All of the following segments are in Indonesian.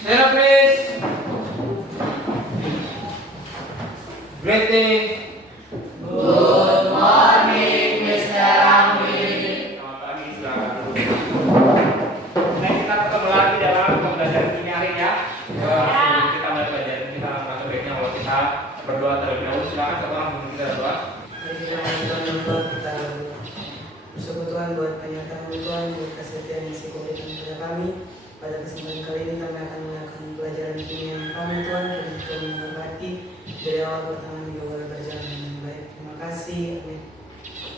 Hello, please. Greeting. Good morning, Mr. Ramli. Selamat pagi, selamat duduk. Nah, kita ketemu lagi dalam pembelajaran ini hari ya. Sebelum kita mulai pelajaran kita akan sebaiknya kalau kita berdoa terlebih dahulu. Silakan satu orang memimpin kita berdoa. Bersyukur Tuhan buat penyertaan Tuhan, buat kesetiaan yang Engkau berikan kepada kami. Pada kesempatan kali ini kami akan melakukan pelajaran kimia yang kami Tuhan, dan Tuhan memberkati dari awal pertama hingga awal berjalan dengan baik. Terima kasih. Amin.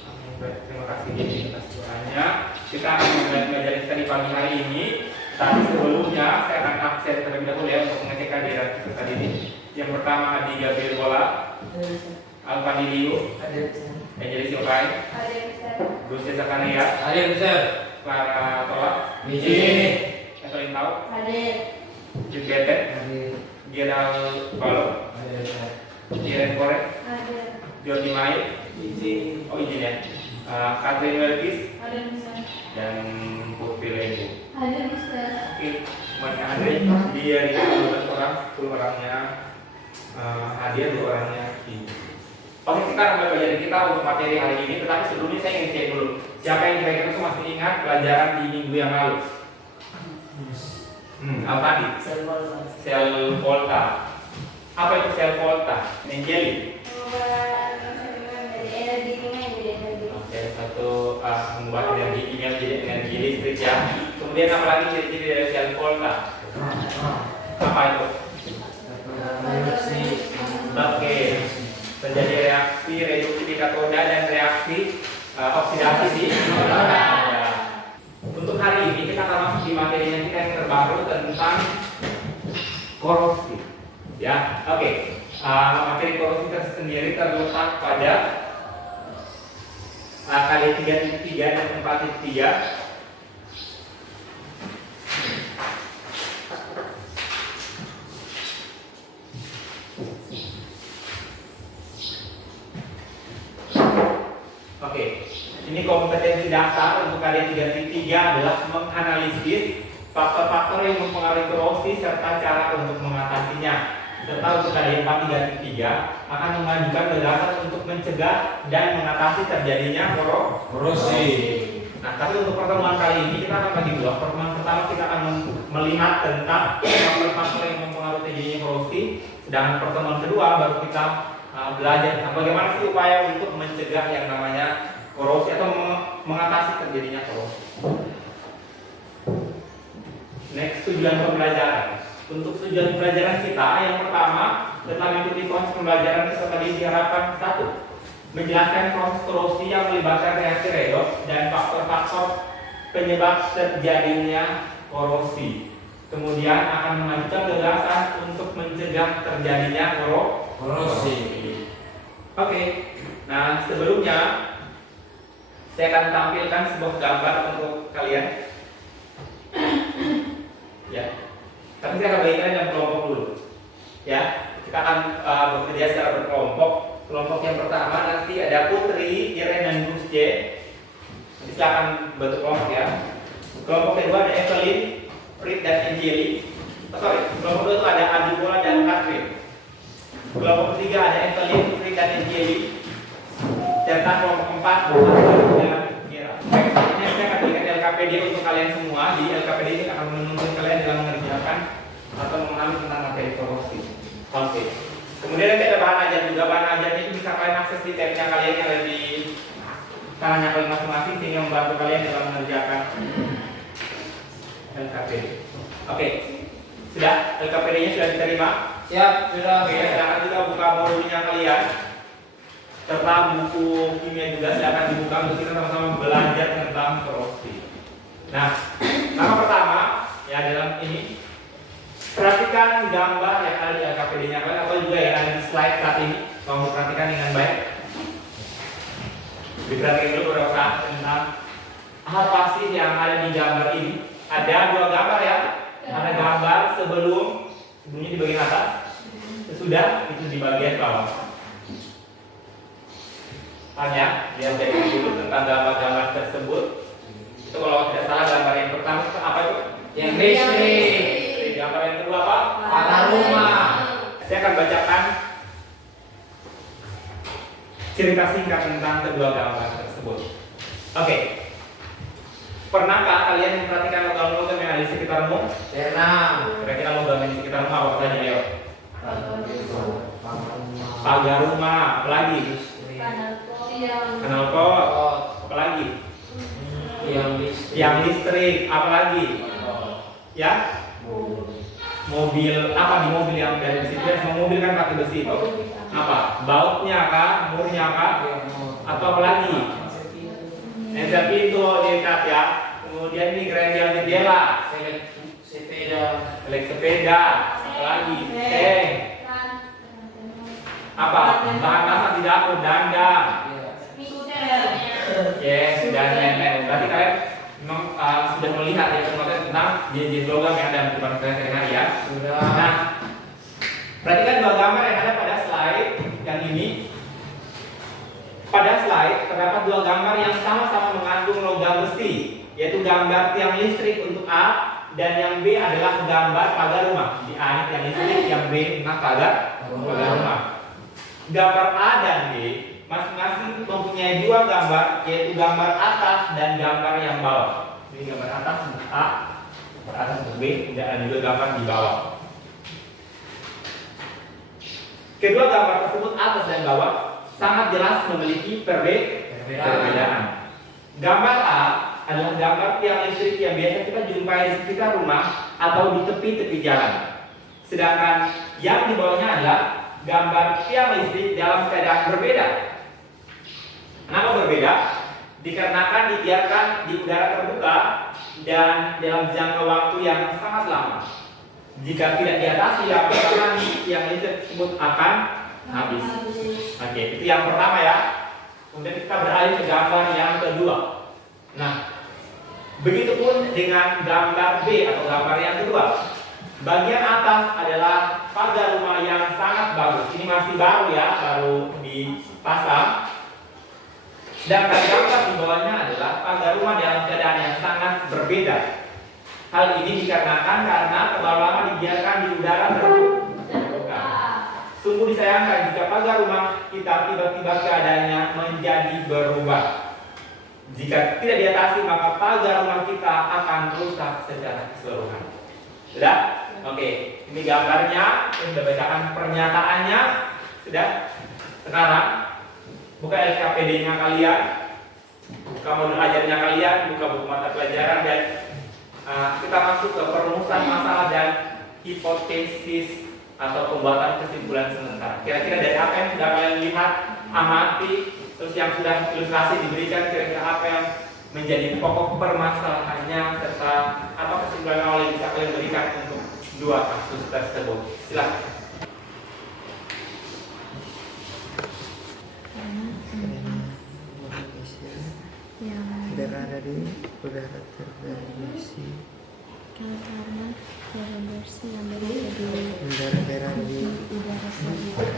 Amin. Baik, terima kasih Gini atas doanya. Kita akan mulai pelajaran kita di pagi hari ini. Tapi sebelumnya saya akan absen terlebih dahulu ya untuk mengecek kehadiran peserta didik. Yang pertama Adi Gabriel Bola, Alfani Liu, Angelis Yokai, Gusti Zakaria, Hadir, Mister. Clara Tolak, Biji. Evelyn Tau, Hadir. Juliette, Hadir. Gerald Balo, Hadir, Mister. Jiren Korek, Hadir. Jordi Mai, Izin. oh izin ya, Catherine Welkis, Hadir, Mister. dan Putri Lego. Hadir, Mister. Oke, semuanya hadir. Dia di 12 orang, 10 orangnya hadir, 2 orangnya ini. Oke, kita akan mulai pelajaran kita untuk materi hari ini. Tetapi sebelumnya saya ingin cek dulu. Siapa yang kira-kira tuh masih ingat pelajaran di minggu yang lalu? Apa tadi? Sel volta. Apa itu sel volta? Angeli. Dari energi kimia jadi energi. Oke, satu mengubah energi kimia menjadi energi listrik ya. Kemudian apa lagi ciri-ciri dari sel volta? Apa itu? Oke, terjadi reaksi reduksi di katoda dan reaksi oksidasi di anoda. Untuk hari ini kita akan masuk di materinya kita yang terbaru tentang korosi. Ya, oke. Materi korosi tersendiri terletak pada kali 3.3 dan 4.3. Oke, ini kompetensi dasar untuk kalian 3.3 adalah menganalisis faktor-faktor yang mempengaruhi korosi serta cara untuk mengatasinya. Serta untuk kalian 4.3 akan mengajukan gagasan untuk mencegah dan mengatasi terjadinya korosi. Nah, tapi untuk pertemuan kali ini kita akan bagi dua. Pertemuan pertama kita akan melihat tentang faktor-faktor yang mempengaruhi terjadinya korosi. Sedangkan pertemuan kedua baru kita belajar tentang bagaimana sih upaya untuk mencegah yang namanya korosi atau mengatasi terjadinya korosi. Next, tujuan pembelajaran. Untuk tujuan pembelajaran kita, yang pertama setelah mengikuti proses pembelajaran peserta didik diharapkan 1. Menjelaskan proses korosi yang melibatkan reaksi redoks dan faktor-faktor penyebab terjadinya korosi. Kemudian akan mengajukan gagasan untuk mencegah terjadinya korosi. Oke, nah sebelumnya saya akan tampilkan sebuah gambar untuk kalian. Ya, tapi saya akan bagikan dalam kelompok dulu. Ya, kita akan bekerja secara berkelompok. Kelompok yang pertama nanti ada Putri, Iren, dan Gus J. Nanti silakan bentuk kelompok ya. Kelompok kedua ada Evelyn, Frit, dan Angeli. Kelompok kedua itu ada Adi Bola dan Catherine. Kelompok ketiga ada Evelyn, Frit, dan Angeli. Serta kelompok keempat dan Kira. Baik, selanjutnya saya akan berikan LKPD untuk kalian semua. Di LKPD ini akan menuntun kalian dalam mengerjakan atau memahami tentang materi korosi. Oke. Kemudian nanti ada bahan ajar juga. Bahan ajarnya itu bisa kalian akses di tabnya kalian yang ada di kanannya kalian masing-masing sehingga membantu kalian dalam mengerjakan LKPD. Oke. Sudah? LKPD-nya sudah diterima? Siap, sudah. Oke, silakan juga buka modulnya kalian. Serta buku kimia juga silakan dibuka untuk kita sama-sama belajar tentang korosi. Nah, langkah pertama ya dalam ini perhatikan gambar yang ada di LKPD-nya kalian atau juga yang ada di slide saat ini. Kamu perhatikan dengan baik. Diperhatikan dulu beberapa saat tentang apa sih yang ada di gambar ini. Ada dua gambar ya. Ada gambar sebelumnya di bagian atas, sesudah itu di bagian bawah. Tanya, dia jadi dulu tentang gambar-gambar tersebut. Itu kalau tidak salah gambar yang pertama itu apa itu? Yang listrik. Gambar Kalau yang kedua apa? Pada rumah. Saya akan bacakan cerita singkat tentang kedua gambar tersebut. Oke. Pernahkah kalian memperhatikan logam-logam yang ada di sekitarmu? Pernah. Kira-kira logam yang di sekitarmu apa tadi, Leo? Pagar rumah, apa lagi? Knalpot, apa lagi? Tiang listrik, apa lagi? Ya? Mobil, apa di mobil yang dari besi? Semua mobil kan pakai besi itu. Apa? Bautnya kah? Murnya kah? Atau apa lagi? Ensel pintu dekat ya. Kemudian ini gereja jendela, elek sepeda, apa lagi? Apa? Bahan masak di dapur, dandang. Yes, dan lain-lain. Berarti kalian memang sudah melihat ya tentang jenis logam yang ada di depan kalian sehari-hari ya. Nah, perhatikan dua gambar yang ada pada slide yang ini. Pada slide terdapat dua gambar yang sama-sama mengandung logam besi, yaitu gambar tiang listrik untuk A dan yang B adalah gambar pagar rumah. Di A ini tiang listrik, yang B pagar rumah. Gambar A dan B masing-masing mempunyai dua gambar, yaitu gambar atas dan gambar yang bawah. Ini gambar atas untuk A, gambar atas untuk B, dan ada juga gambar di bawah. Kedua gambar tersebut atas dan bawah sangat jelas memiliki perbedaan. Gambar A adalah gambar tiang listrik yang biasa kita jumpai di sekitar rumah atau di tepi-tepi jalan. Sedangkan yang di bawahnya adalah gambar tiang listrik dalam keadaan berbeda. Kenapa berbeda? Dikarenakan dibiarkan di udara terbuka dan dalam jangka waktu yang sangat lama. Jika tidak diatasi yang pertama, tiang listrik tersebut akan habis. Oke, itu yang pertama ya. Kemudian kita beralih ke gambar yang kedua. Nah, begitupun dengan gambar B atau gambar yang kedua. Bagian atas adalah pagar rumah yang sangat bagus. Ini masih baru ya, baru dipasang. Dan gambar di bawahnya adalah pagar rumah dalam keadaan yang sangat berbeda. Hal ini dikarenakan karena terlalu lama dibiarkan di udara terbuka. Sungguh disayangkan jika pagar rumah kita tiba-tiba keadaannya menjadi berubah. Jika tidak diatasi maka pagar rumah kita akan rusak secara keseluruhan. Sudah? Oke, ini gambarnya. Saya sudah bacakan pernyataannya. Sudah? Sekarang buka LKPD-nya kalian, buka modul ajarnya kalian, buka buku mata pelajaran dan kita masuk ke perumusan masalah dan hipotesis atau pembuatan kesimpulan sementara. Kira-kira dari apa yang sudah kalian lihat, amati, terus yang sudah ilustrasi diberikan, kira-kira apa yang menjadi pokok permasalahannya serta apa kesimpulan awal yang bisa kalian berikan untuk dua kasus tersebut. Silakan. Berada di udara terbersih. Karena udara bersih yang berada di Udara di udara terbuka.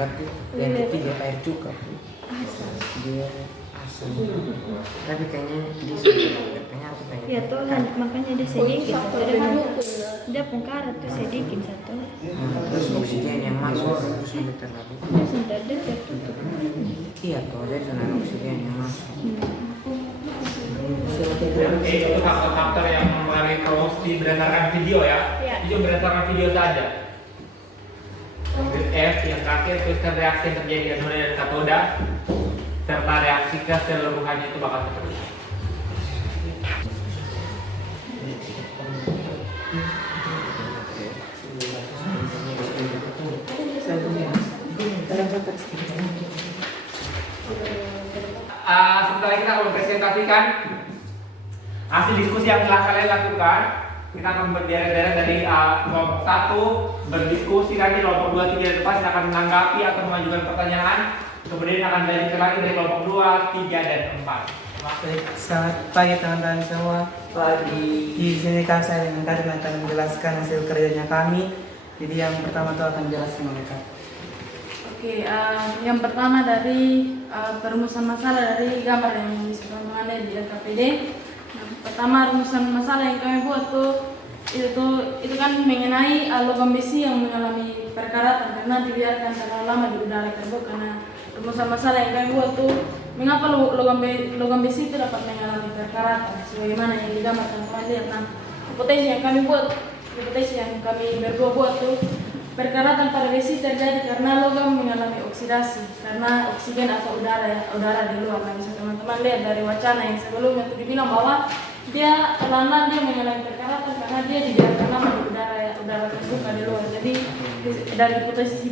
berarti yang ketiga air cuka Bu. Asam. Dia asam. Tapi kayaknya dia kayaknya aku pengen. Ya tuh makanya dia sedikit. Dia pungkarat tuh sedikit satu. Terus oksigen yang masuk terus sampai terlalu. Dia sudah dia tertutup. Iya kalau jadi zona oksigen yang masuk. Oke, itu faktor-faktor yang mempengaruhi korupsi berdasarkan video ya. Ya. Itu berdasarkan video saja. F yang terakhir teruskan reaksi yang terjadi di anoda dan katoda serta reaksi keseluruhannya itu bakal seperti ini. Sebentar lagi kita akan mempresentasikan hasil diskusi yang telah kalian lakukan. Kita akan berderet-deret dari kelompok 1 berdiskusi, nanti kelompok 2, 3 di depan akan menanggapi atau mengajukan pertanyaan. Kemudian akan dilanjutkan lagi dari kelompok 2, 3 dan 4. Baik, selamat pagi teman-teman semua. Pagi. Di sini kan saya dengan Karim akan menjelaskan hasil kerjanya kami. Jadi yang pertama itu akan jelaskan mereka. Oke, yang pertama dari perumusan masalah dari gambar yang disebutkan di LKPD. Yang pertama rumusan masalah yang kami buat tuh itu kan mengenai logam besi yang mengalami perkaratan karena dibiarkan terlalu lama di udara terbuka. Karena rumusan masalah yang kami buat tuh mengapa logam besi itu dapat mengalami perkaratan sebagaimana yang digambar teman-teman lihat. Nah, hipotesi yang kami berdua buat tuh perkaratan pada besi terjadi karena logam mengalami oksidasi karena oksigen atau udara di luar. Nah, bisa teman-teman lihat dari wacana yang sebelumnya itu dibilang bahwa dia perlahan dia mengalami perkaratan karena dia dibiarkan lama di udara terbuka di luar. Jadi dari hipotesis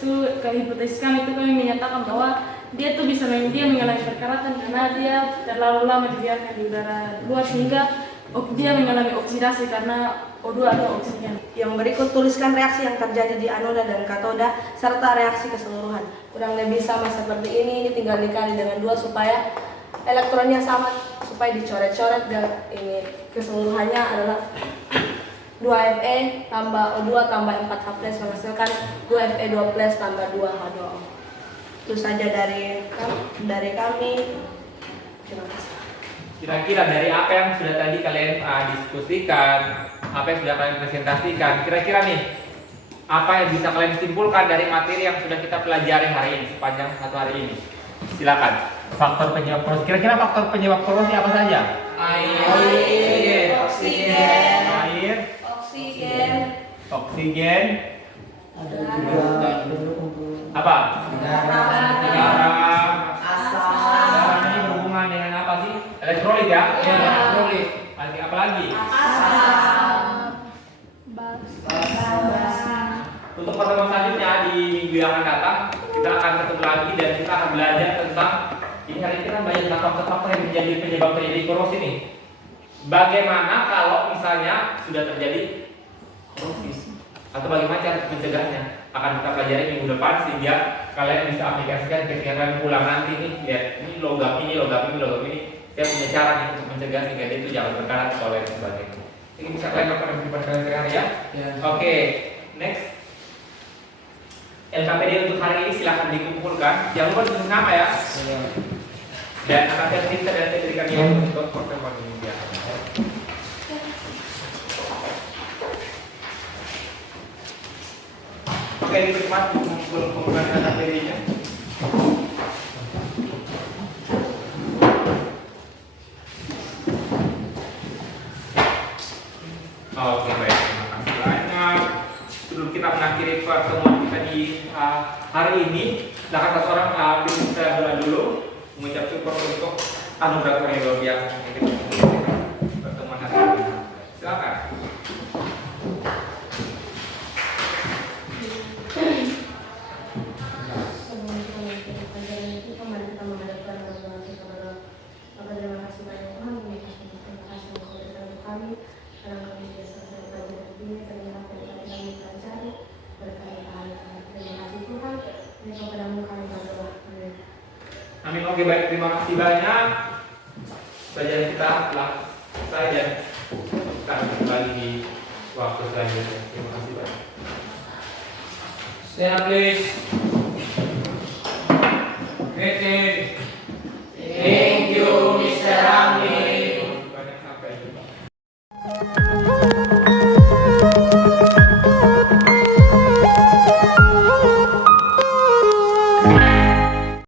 itu ke hipotesis kami itu kami menyatakan bahwa dia tuh dia mengalami perkaratan karena dia terlalu lama dibiarkan di udara luar sehingga dia mengalami oksidasi karena O2 atau oksigen. Yang berikut tuliskan reaksi yang terjadi di anoda dan katoda serta reaksi keseluruhan. Kurang lebih sama seperti ini tinggal dikali dengan 2 supaya elektronnya sama, supaya dicoret-coret dan ini keseluruhannya adalah 2Fe tambah O2 tambah 4H+ menghasilkan 2Fe2+ tambah 2H2O. Itu saja dari kami. Terima kasih. Kira-kira dari apa yang sudah tadi kalian diskusikan, apa yang sudah kalian presentasikan, kira-kira nih apa yang bisa kalian simpulkan dari materi yang sudah kita pelajari hari ini sepanjang 1 hari ini? Silakan. Faktor penyebab korupsi. Kira-kira faktor penyebab korupsi apa saja? Air, oksigen, Air, oksigen, Ada juga apa? garam, Asam. Garam ini berhubungan dengan apa sih? Elektrolit ya? Iya. Elektrolit. Apa lagi? Untuk pertemuan selanjutnya di minggu yang akan datang kita akan ketemu lagi dan kita akan belajar tentang ini hari ini kan banyak faktor-faktor yang menjadi penyebab terjadi korupsi nih. Bagaimana kalau misalnya sudah terjadi korupsi atau bagaimana cara mencegahnya akan kita pelajari minggu depan sehingga kalian bisa aplikasikan ketika kalian pulang nanti nih ya ini logam ini saya punya cara nih untuk mencegah sehingga dia itu jangan berkarat atau lain sebagainya. Ini bisa kalian lakukan di depan kalian sehari ya. Oke, next. LKPD untuk hari ini silahkan dikumpulkan. Jangan lupa tulis nama ya. Dan akan saya periksa dan saya berikan nilai untuk pertemuan ini ya. Oke, di tempat mengumpulkan LKPD-nya. Oke, baik. Terima kasih banyak. Sebelum kita mengakhiri pertemuan kita di hari ini, silakan satu orang bisa doa dulu mengucap syukur untuk anugerah Tuhan yang luar biasa yang kita berikan pertemuan hari ini. Silakan. Sebelum kita mengikuti pelajaran itu, kemarin kita menghadapkan Tuhan kepada Bapak. Terima kasih banyak Tuhan, terima kasih untuk kebenaran kami. Karena kami biasa belajar ini, ternyata kami pelajari berkali-kali. Terima kasih Tuhan, dan kepadamu kami berdoa. Amin. Amin. Oke, baik. Terima kasih banyak. Pelajaran kita telah selesai dan kita akan kembali di waktu selanjutnya. Terima kasih banyak. Stand up, please. PT